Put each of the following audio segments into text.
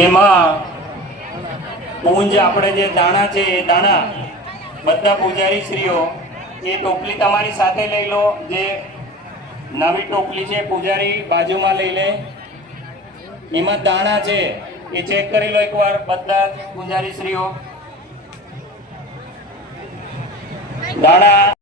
એમાં પૂંજ આપણે જે દાણા છે એ દાણા, બધા પૂજારી શ્રીઓ એ ટોપલી તમારી સાથે લઈ લો, જે નવી ટોપલી છે પૂજારી બાજુમાં લઈ લે. એમાં દાણા છે એ ચેક કરી લો એકવાર, બધા પૂજારી શ્રીઓ દાણા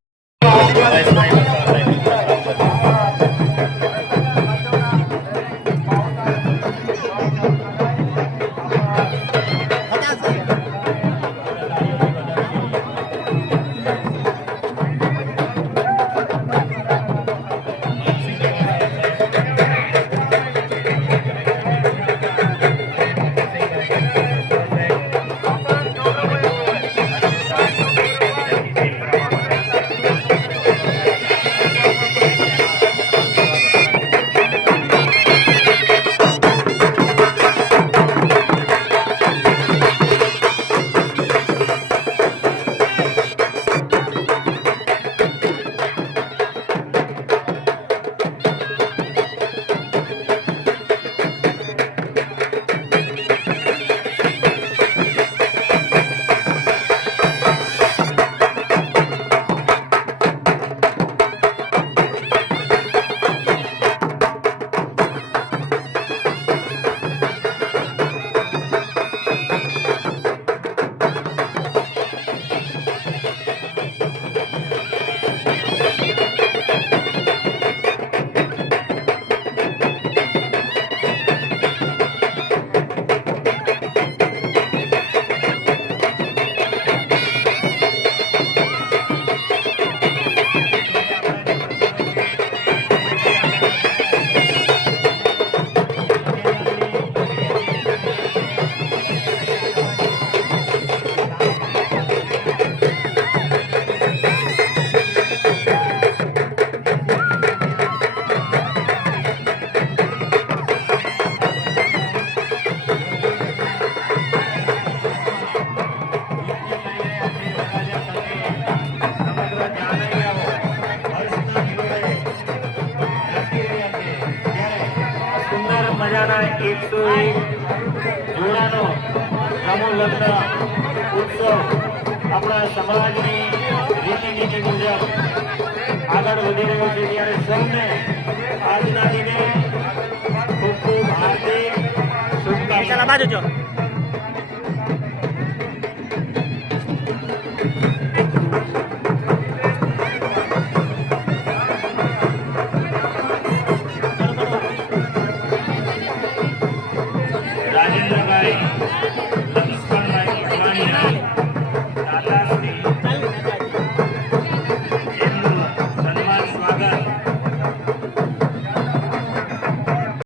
મજાના એકસો ઉત્સવ, આપણા સમાજની રીતિ નીતિ મુજબ આગળ વધી રહ્યો છે ત્યારે સૌને આજના દિને ખૂબ ખૂબ હાર્દિક શુભકામના.